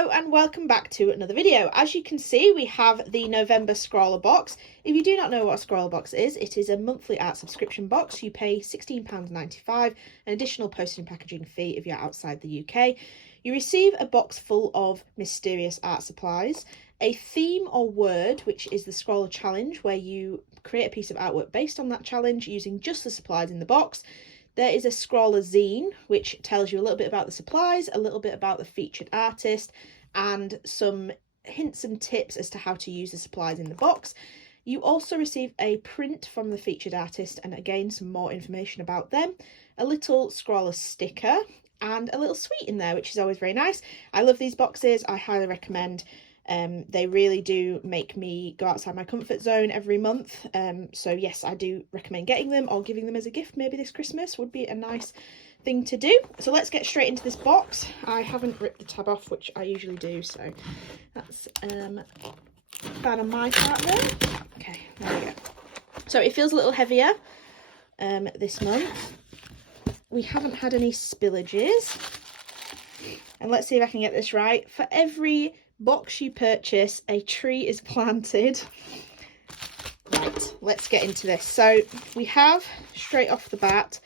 Hello and welcome back to another video. As you can see, we have the November Scrawlrbox. If you do not know what a Scrawlrbox is, it is a monthly art subscription box. You pay £16.95, an additional postage and packaging fee if you're outside the UK. You receive a box full of mysterious art supplies, a theme or word, which is the Scrawlr challenge, where you create a piece of artwork based on that challenge using just the supplies in the box. There is a scrollazine, which tells you a little bit about the supplies, a little bit about the featured artist, and some hints and tips as to how to use the supplies in the box. You also receive a print from the featured artist, and again, some more information about them, a little Scrawlr sticker, and a little sweet in there, which is always very nice. I love these boxes. I highly recommend. They really do make me go outside my comfort zone every month. So yes, I do recommend getting them or giving them as a gift maybe this Christmas would be a nice thing to do. So let's get straight into this box. I haven't ripped the tab off, which I usually do, so that's bad on my part there. Okay, there we go. So it feels a little heavier this month. We haven't had any spillages. And let's see if I can get this right. For every box you purchase, a tree is planted. Right, let's get into this. So we have, straight off the bat,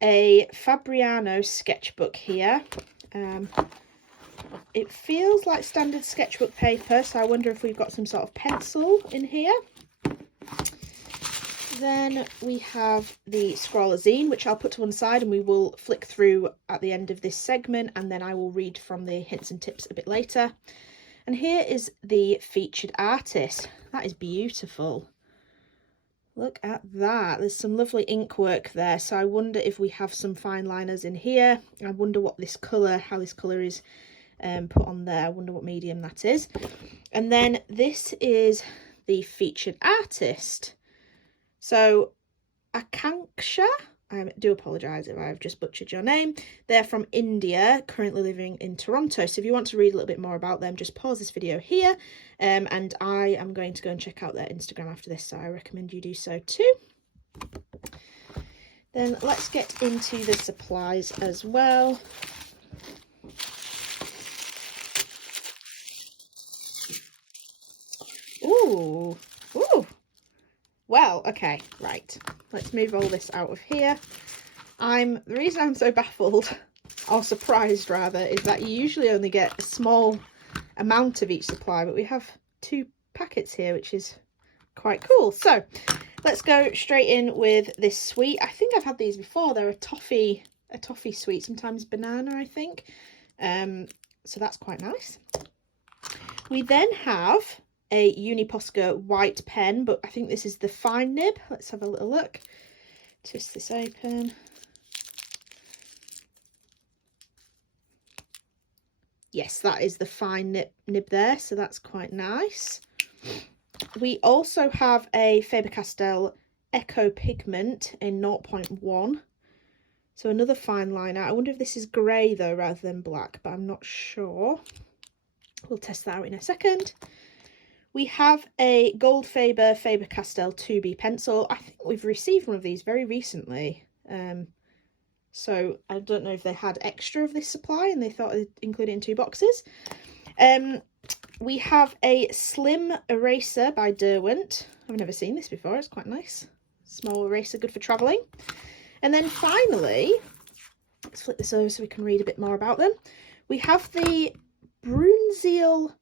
a Fabriano sketchbook here. It feels like standard sketchbook paper, so I wonder if we've got some sort of pencil in here. Then we have the scrollazine, which I'll put to one side and we will flick through at the end of this segment, and then I will read from the hints and tips a bit later. And here is the featured artist. That is beautiful. Look at that. There's some lovely ink work there. So I wonder if we have some fine liners in here. I wonder what this colour, how this colour is put on there. I wonder what medium that is. And then this is the featured artist. So Akanksha, I do apologise if I've just butchered your name. They're from India, currently living in Toronto. So if you want to read a little bit more about them, just pause this video here. And I am going to go and check out their Instagram after this, so I recommend you do so too. Then let's get into the supplies as well. Ooh, ooh. Well, okay, right. Let's move all this out of here. The reason I'm so baffled, or surprised rather, is that you usually only get a small amount of each supply, but we have 2 packets here, which is quite cool. So let's go straight in with this sweet. I think I've had these before. They're a toffee sweet, sometimes banana, I think. So that's quite nice. We then have a Uniposca white pen, but I think this is the fine nib. Let's have a little look. Twist this open. Yes, that is the fine nib there, so that's quite nice. We also have a Faber-Castell Eco Pigment in 0.1. So another fine liner. I wonder if this is grey though rather than black, but I'm not sure. We'll test that out in a second. We have a Gold Faber-Castell 2B pencil. I think we've received one of these very recently. So I don't know if they had extra of this supply and they thought they'd include it in 2 boxes. We have a Slim Eraser by Derwent. I've never seen this before. It's quite nice. Small eraser, good for travelling. And then finally, let's flip this over so we can read a bit more about them. We have the Bruinzeel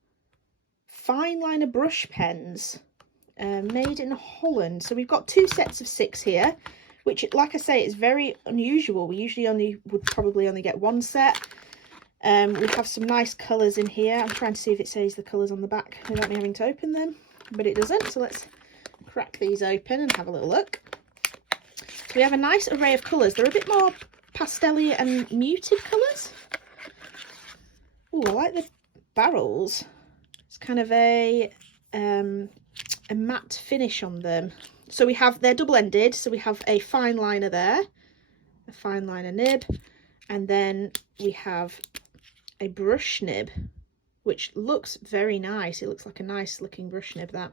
fine liner brush pens made in Holland. So we've got 2 sets of 6 here, which, like I say, is very unusual. We usually would probably only get 1 set. We have some nice colours in here. I'm trying to see if it says the colours on the back without me having to open them, but it doesn't. So let's crack these open and have a little look. So we have a nice array of colours. They're a bit more pastel-y and muted colours. Oh, I like the barrels. It's kind of a matte finish on them. So they're double-ended, so we have a fine liner there, a fine liner nib, and then we have a brush nib, which looks very nice. It looks like a nice looking brush nib, that.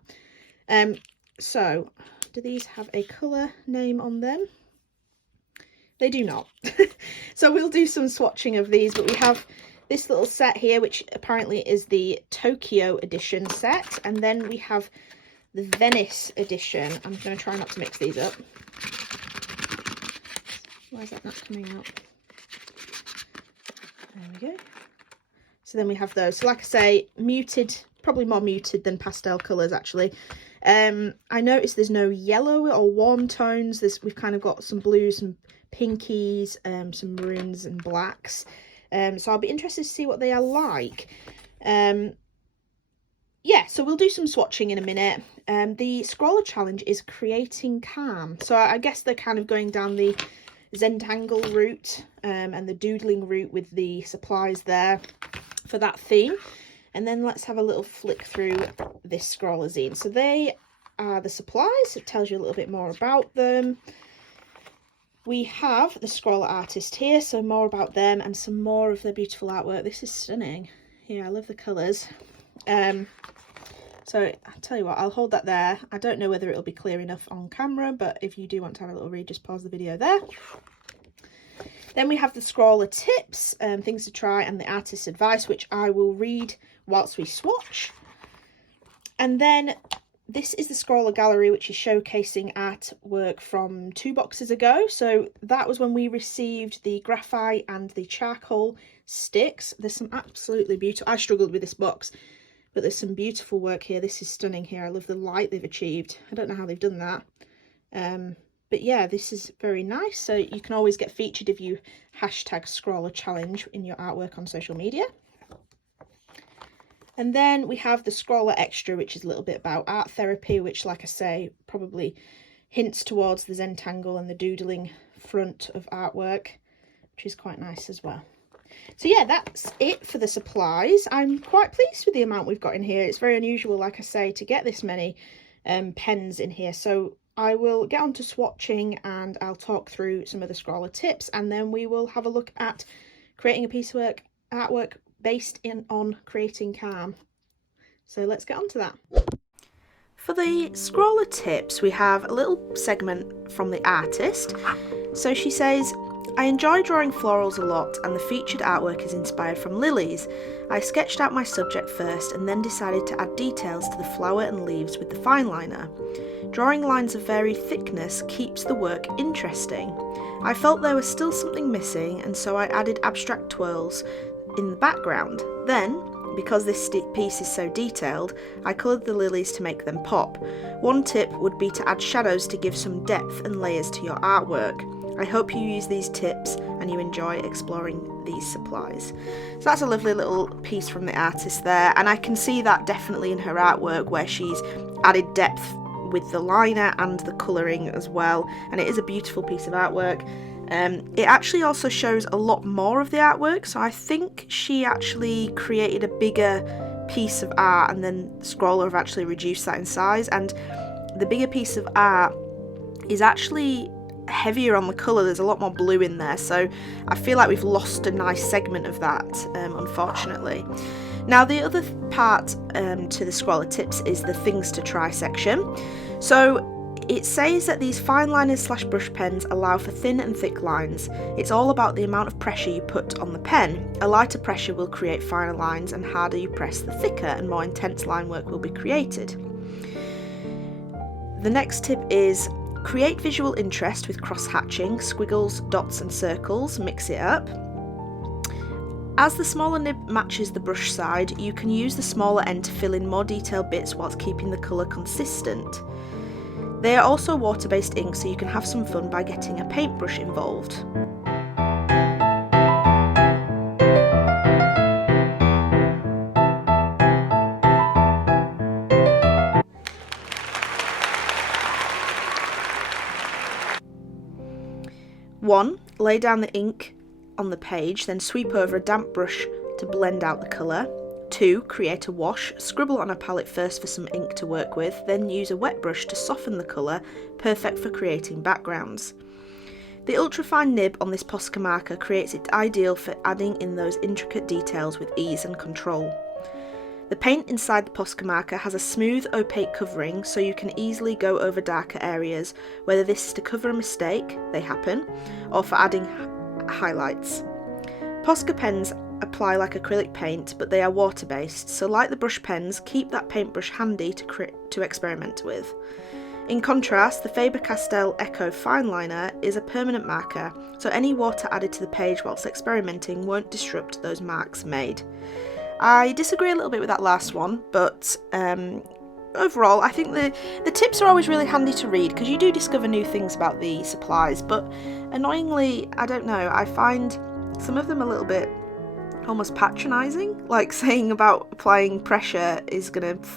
So do these have a colour name on them? They do not. So we'll do some swatching of these, but we have this little set here, which apparently is the Tokyo edition set, and then we have the Venice edition. I'm going to try not to mix these up. Why is that not coming out? There we go. So then we have those. So like I say, muted, probably more muted than pastel colours actually. I noticed there's no yellow or warm tones. We've kind of got some blues, some pinkies, some maroons and blacks. So I'll be interested to see what they are like. Yeah, so we'll do some swatching in a minute. The Scrawlr challenge is creating calm. So I guess they're kind of going down the Zentangle route and the doodling route with the supplies there for that theme. And then let's have a little flick through this scrollazine. So they are the supplies. It tells you a little bit more about them. We have the Scrawlr artist here, so more about them and some more of their beautiful artwork. This is stunning. Yeah, I love the colours. So I'll tell you what, I'll hold that there. I don't know whether it'll be clear enough on camera, but if you do want to have a little read, just pause the video there. Then we have the Scrawlr tips, things to try, and the artist's advice, which I will read whilst we swatch. And then this is the Scrawlr gallery, which is showcasing artwork from 2 boxes ago. So that was when we received the graphite and the charcoal sticks. There's some absolutely beautiful, I struggled with this box, but there's some beautiful work here. This is stunning here. I love the light they've achieved. I don't know how they've done that. But yeah, this is very nice. So you can always get featured if you hashtag Scrawlr challenge in your artwork on social media. And then we have the Scrawlr Extra, which is a little bit about art therapy, which, like I say, probably hints towards the Zentangle and the doodling front of artwork, which is quite nice as well. So yeah, that's it for the supplies. I'm quite pleased with the amount we've got in here. It's very unusual, like I say, to get this many pens in here. So I will get on to swatching and I'll talk through some of the Scrawlr tips, and then we will have a look at creating a piece of artwork based on creating calm. So let's get on to that. For the Scrawlr tips, we have a little segment from the artist. So she says, I enjoy drawing florals a lot, and the featured artwork is inspired from lilies. I sketched out my subject first and then decided to add details to the flower and leaves with the fine liner. Drawing lines of varied thickness keeps the work interesting. I felt there was still something missing, and so I added abstract twirls in the background. Then, because this piece is so detailed, I coloured the lilies to make them pop. One tip would be to add shadows to give some depth and layers to your artwork. I hope you use these tips and you enjoy exploring these supplies. So that's a lovely little piece from the artist there, and I can see that definitely in her artwork where she's added depth with the liner and the colouring as well, and it is a beautiful piece of artwork. It actually also shows a lot more of the artwork, so I think she actually created a bigger piece of art and then Scrawlr have actually reduced that in size, and the bigger piece of art is actually heavier on the colour. There's a lot more blue in there, so I feel like we've lost a nice segment of that, unfortunately. Now the other part to the Scrawlr tips is the things to try section. So it says that these fine liners / brush pens allow for thin and thick lines. It's all about the amount of pressure you put on the pen. A lighter pressure will create finer lines, and harder you press, the thicker and more intense line work will be created. The next tip is create visual interest with cross-hatching, squiggles, dots and circles, mix it up. As the smaller nib matches the brush side, you can use the smaller end to fill in more detailed bits whilst keeping the colour consistent. They are also water-based ink, so you can have some fun by getting a paintbrush involved. One, lay down the ink on the page, then sweep over a damp brush to blend out the colour. 2. Create a wash. Scribble on a palette first for some ink to work with, then use a wet brush to soften the colour, perfect for creating backgrounds. The ultrafine nib on this Posca marker creates it ideal for adding in those intricate details with ease and control. The paint inside the Posca marker has a smooth, opaque covering, so you can easily go over darker areas, whether this is to cover a mistake, they happen, or for adding highlights. Posca pens apply like acrylic paint, but they are water based, so like the brush pens, keep that paintbrush handy to experiment with. In contrast, the Faber-Castell Echo Fine Liner is a permanent marker, so any water added to the page whilst experimenting won't disrupt those marks made. I disagree a little bit with that last one, but overall I think the tips are always really handy to read because you do discover new things about the supplies, but annoyingly, I don't know, I find some of them a little bit almost patronising, like saying about applying pressure is going to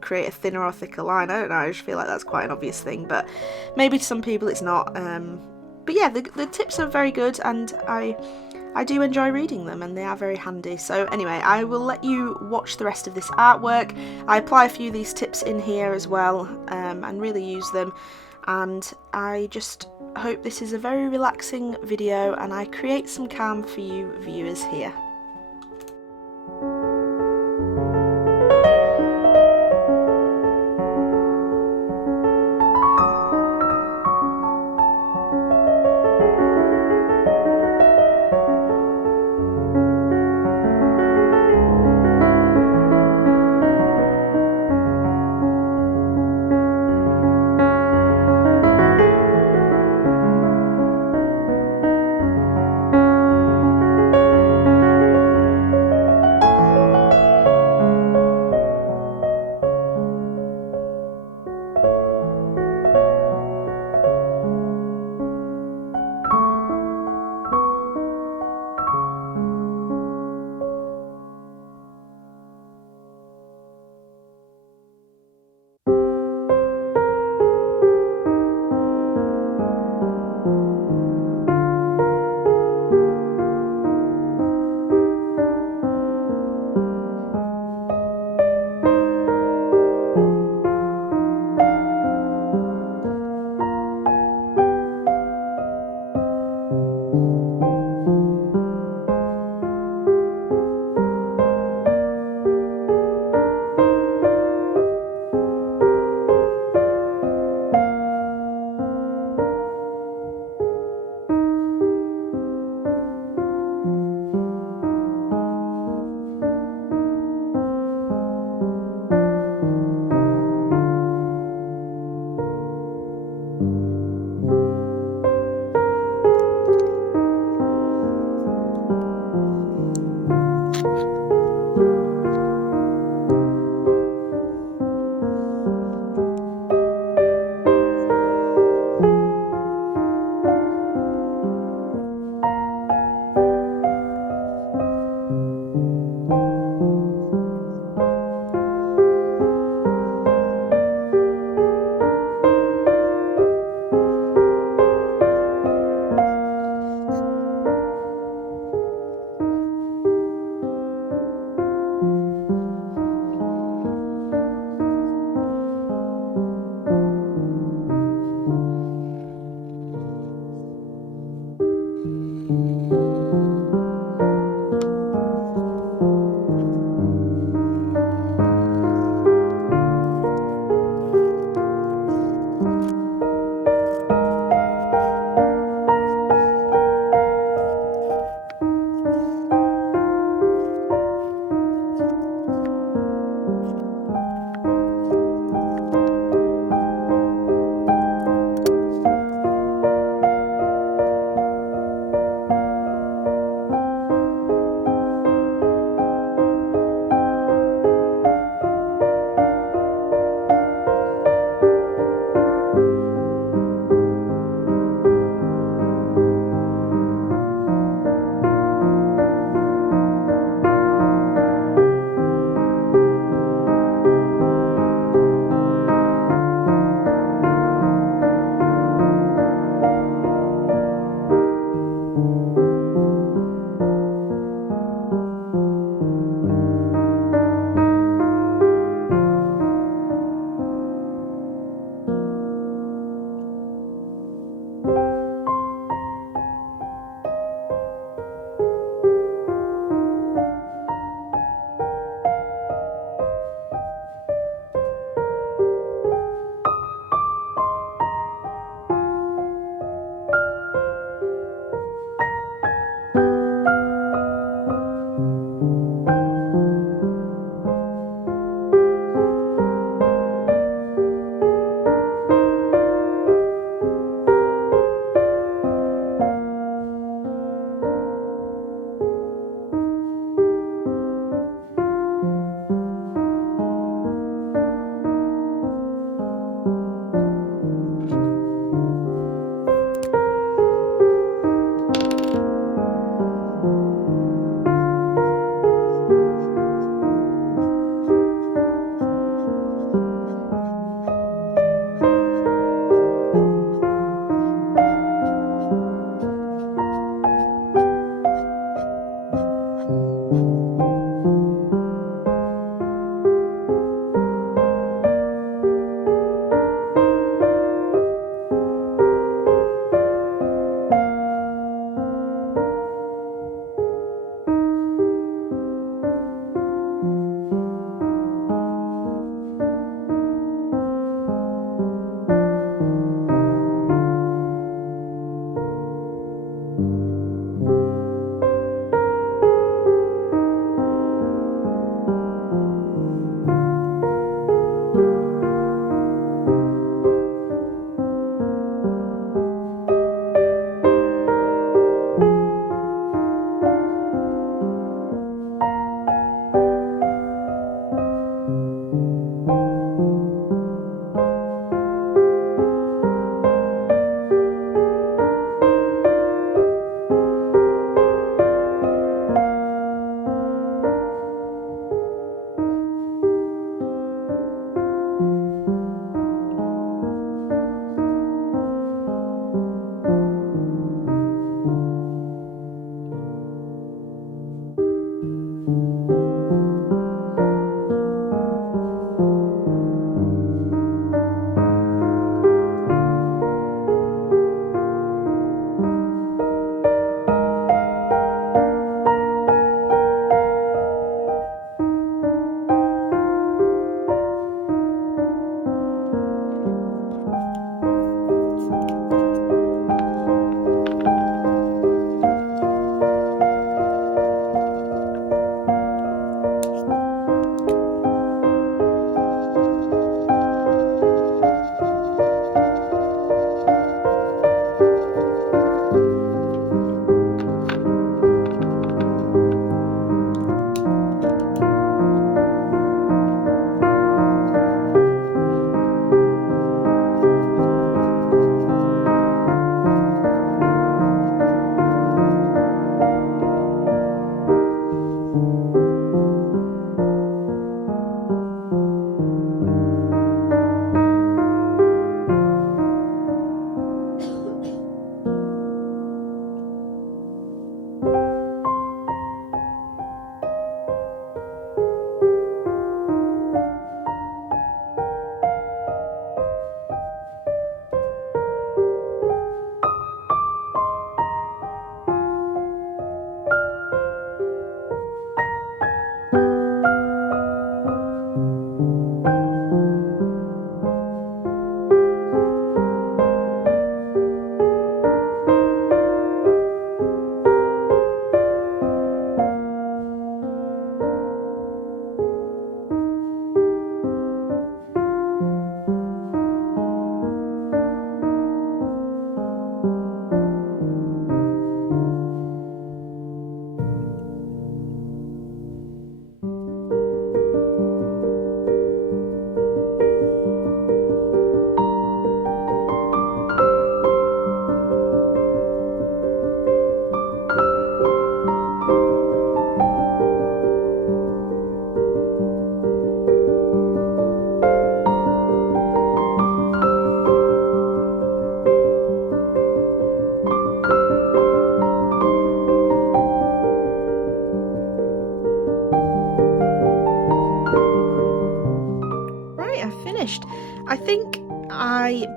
create a thinner or thicker line. I don't know, I just feel like that's quite an obvious thing, but maybe to some people it's not. But yeah, the tips are very good, and I do enjoy reading them, and they are very handy. So anyway, I will let you watch the rest of this artwork. I apply a few of these tips in here as well, and really use them, and I just hope this is a very relaxing video and I create some calm for you viewers here.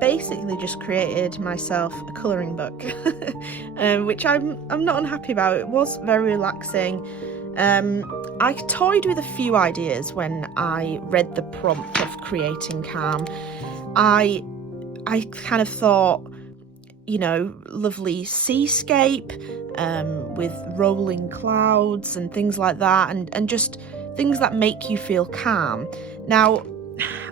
basically just created myself a colouring book, which I'm not unhappy about. It was very relaxing. I toyed with a few ideas when I read the prompt of creating calm. I kind of thought, you know, lovely seascape with rolling clouds and things like that, and just things that make you feel calm. Now,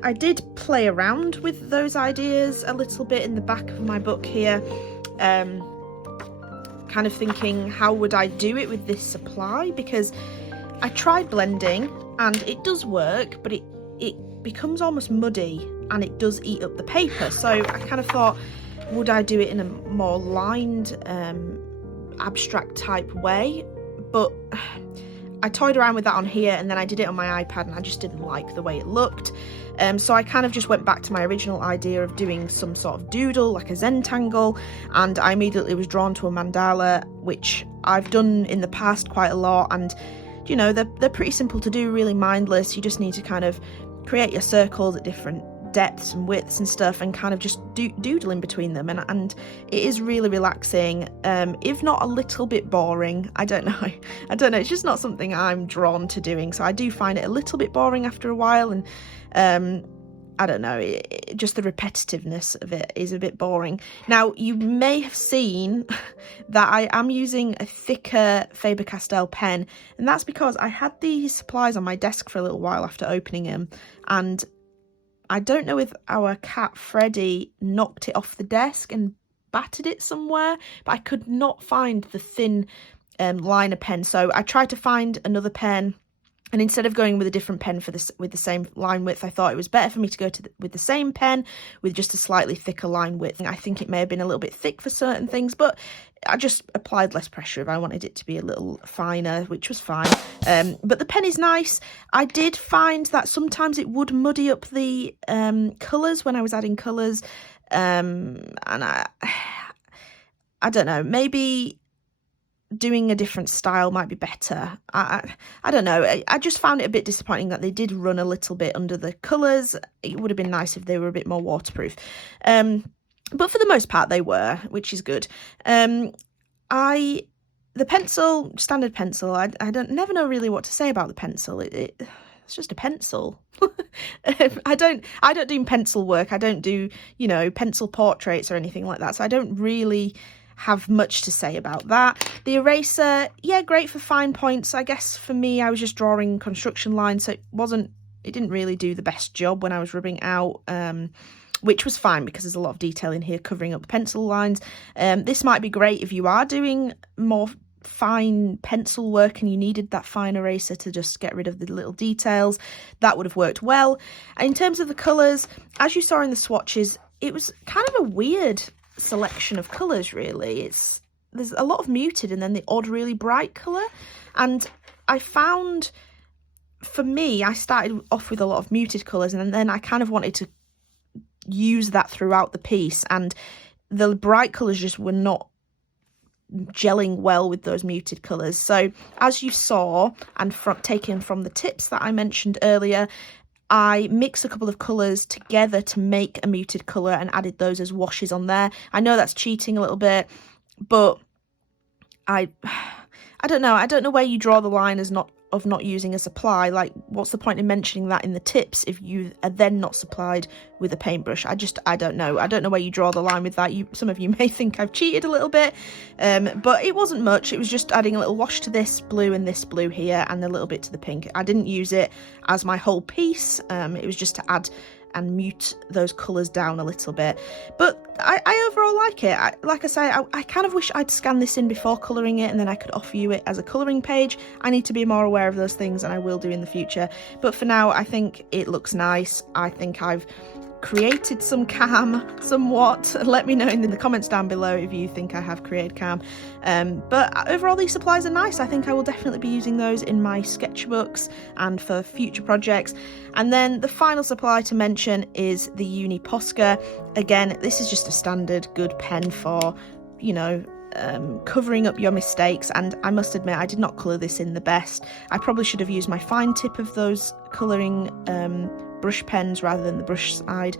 I did play around with those ideas a little bit in the back of my book here, kind of thinking, how would I do it with this supply? Because I tried blending and it does work, but it becomes almost muddy and it does eat up the paper. So I kind of thought, would I do it in a more lined, abstract type way? But I toyed around with that on here, and then I did it on my iPad, and I just didn't like the way it looked. So I kind of just went back to my original idea of doing some sort of doodle, like a Zentangle, and I immediately was drawn to a mandala, which I've done in the past quite a lot, and you know, they're pretty simple to do, really mindless. You just need to kind of create your circles at different depths and widths and stuff, and kind of just doodle in between them, and it is really relaxing, if not a little bit boring. I don't know, it's just not something I'm drawn to doing, so I do find it a little bit boring after a while, and I don't know, just the repetitiveness of it is a bit boring. Now, you may have seen that I am using a thicker Faber-Castell pen, and that's because I had these supplies on my desk for a little while after opening them, and I don't know if our cat Freddie knocked it off the desk and battered it somewhere, but I could not find the thin liner pen. So I tried to find another pen, and instead of going with a different pen for this with the same line width, I thought it was better for me to go with the same pen with just a slightly thicker line width. I think it may have been a little bit thick for certain things, but I just applied less pressure if I wanted it to be a little finer, which was fine. But the pen is nice. I did find that sometimes it would muddy up the colours when I was adding colours, and I don't know, maybe doing a different style might be better. I don't know. I just found it a bit disappointing that they did run a little bit under the colours. It would have been nice if they were a bit more waterproof. But for the most part they were, which is good. The pencil, standard pencil, I never know really what to say about the pencil. It's just a pencil. I don't do pencil work. I don't do, you know, pencil portraits or anything like that. So I don't really have much to say about that. The eraser, yeah, great for fine points. I guess for me, I was just drawing construction lines, so it didn't really do the best job when I was rubbing out, which was fine because there's a lot of detail in here covering up the pencil lines. This might be great if you are doing more fine pencil work and you needed that fine eraser to just get rid of the little details. That would have worked well. And in terms of the colours, as you saw in the swatches, it was kind of a weird selection of colours, really. There's a lot of muted and then the odd really bright colour, and I found, for me, I started off with a lot of muted colours, and then I kind of wanted to use that throughout the piece, and the bright colours just were not gelling well with those muted colours. So as you saw, and taken from the tips that I mentioned earlier, I mixed a couple of colours together to make a muted colour and added those as washes on there. I know that's cheating a little bit, but I don't know. I don't know where you draw the line as not using a supply. Like, what's the point in mentioning that in the tips if you are then not supplied with a paintbrush? I don't know. I don't know where you draw the line with that. Some of you may think I've cheated a little bit, but it wasn't much. It was just adding a little wash to this blue and this blue here, and a little bit to the pink. I didn't use it as my whole piece. It was just to add and mute those colours down a little bit, but I overall like it. Like I say, I kind of wish I'd scanned this in before colouring it, and then I could offer you it as a colouring page. I need to be more aware of those things, and I will do in the future, but for now I think it looks nice. I think I've created some calm somewhat. Let me know in the comments down below if you think I have created calm, but overall these supplies are nice. I think I will definitely be using those in my sketchbooks and for future projects. And then the final supply to mention is the Uni Posca. Again, this is just a standard good pen for, you know, covering up your mistakes, and I must admit I did not colour this in the best. I probably should have used my fine tip of those colouring brush pens rather than the brush side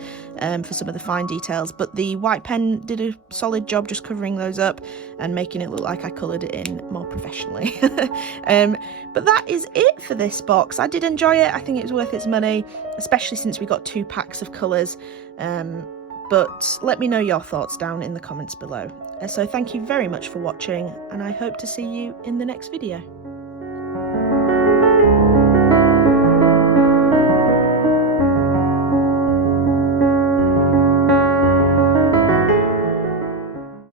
for some of the fine details, but the white pen did a solid job just covering those up and making it look like I coloured it in more professionally. But that is it for this box. I did enjoy it. I think it was worth its money, especially since we got 2 packs of colours. But let me know your thoughts down in the comments below. So thank you very much for watching, and I hope to see you in the next video.